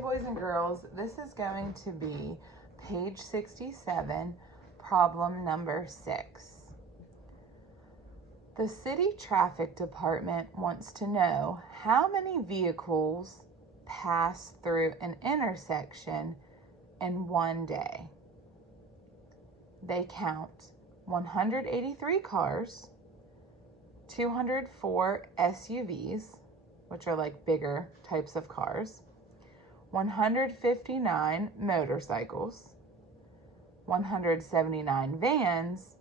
Okay, boys and girls, this is going to be page 67, problem number 6. The city traffic department wants to know how many vehicles pass through an intersection in one day. They count 183 cars, 204 SUVs, which are like bigger types of cars, 159 motorcycles, 179 vans,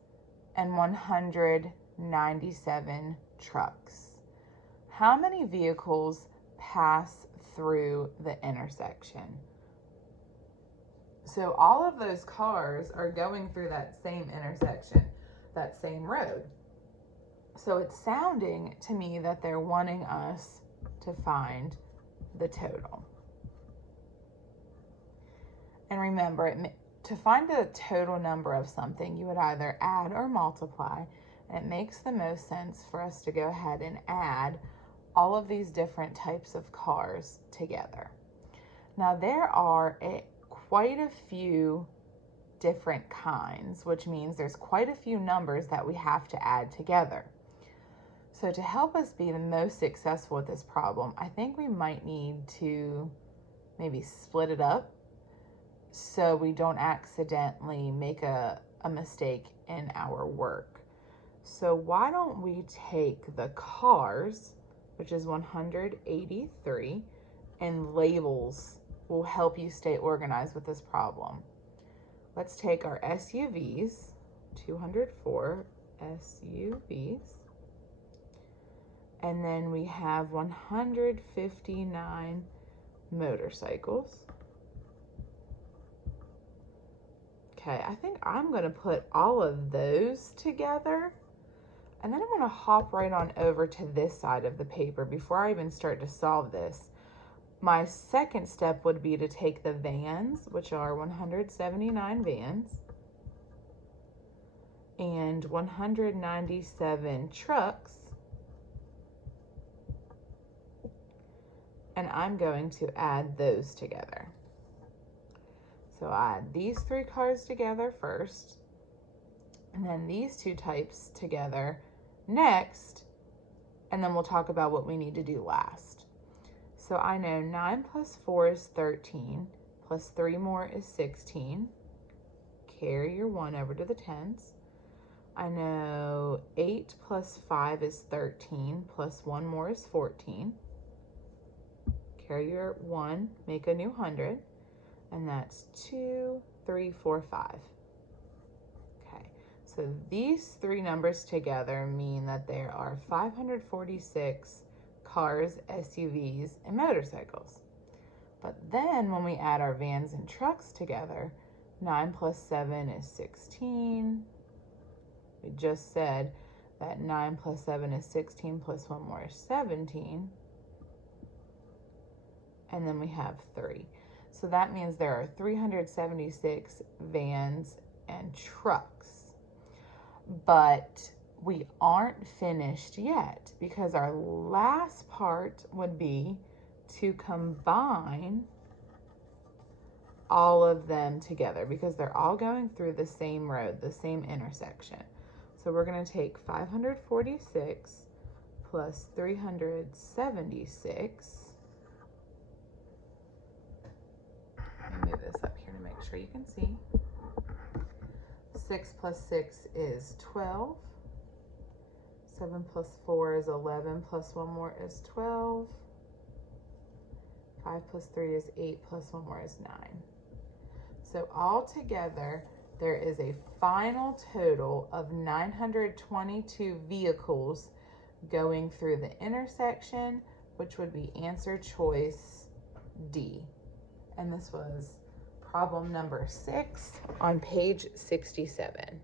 and 197 trucks. How many vehicles pass through the intersection? So all of those cars are going through that same intersection, that same road. So it's sounding to me that they're wanting us to find the total. And remember, to find the total number of something, you would either add or multiply. And it makes the most sense for us to go ahead and add all of these different types of cars together. Now, there are quite a few different kinds, which means there's quite a few numbers that we have to add together. So to help us be the most successful with this problem, I think we might need to maybe split it up so we don't accidentally make a mistake in our work. So why don't we take the cars, which is 183, and labels will help you stay organized with this problem. Let's take our SUVs, 204 SUVs, and then we have 159 motorcycles. Okay, I think I'm going to put all of those together, and then I'm going to hop right on over to this side of the paper before I even start to solve this. My second step would be to take the vans, which are 179 vans, and 197 trucks, and I'm going to add those together. So I add these 3 cars together first, and then these 2 types together next, and then we'll talk about what we need to do last. So I know 9 plus 4 is 13, plus 3 more is 16. Carry your 1 over to the tens. I know 8 plus 5 is 13, plus 1 more is 14. Carry your 1, make a new 100. And that's 2, 3, 4, 5. Okay, so these 3 numbers together mean that there are 546 cars, SUVs, and motorcycles. But then when we add our vans and trucks together, 9 plus 7 is 16. We just said that 9 plus 7 is 16, plus 1 more is 17. And then we have 3. So that means there are 376 vans and trucks. But we aren't finished yet, because our last part would be to combine all of them together, because they're all going through the same road, the same intersection. So we're going to take 546 plus 376. Let me move this up here to make sure you can see. 6 plus 6 is 12. 7 plus 4 is 11, plus 1 more is 12. 5 plus 3 is 8, plus 1 more is 9. So altogether, there is a final total of 922 vehicles going through the intersection, which would be answer choice D. And this was problem number 6 on page 67.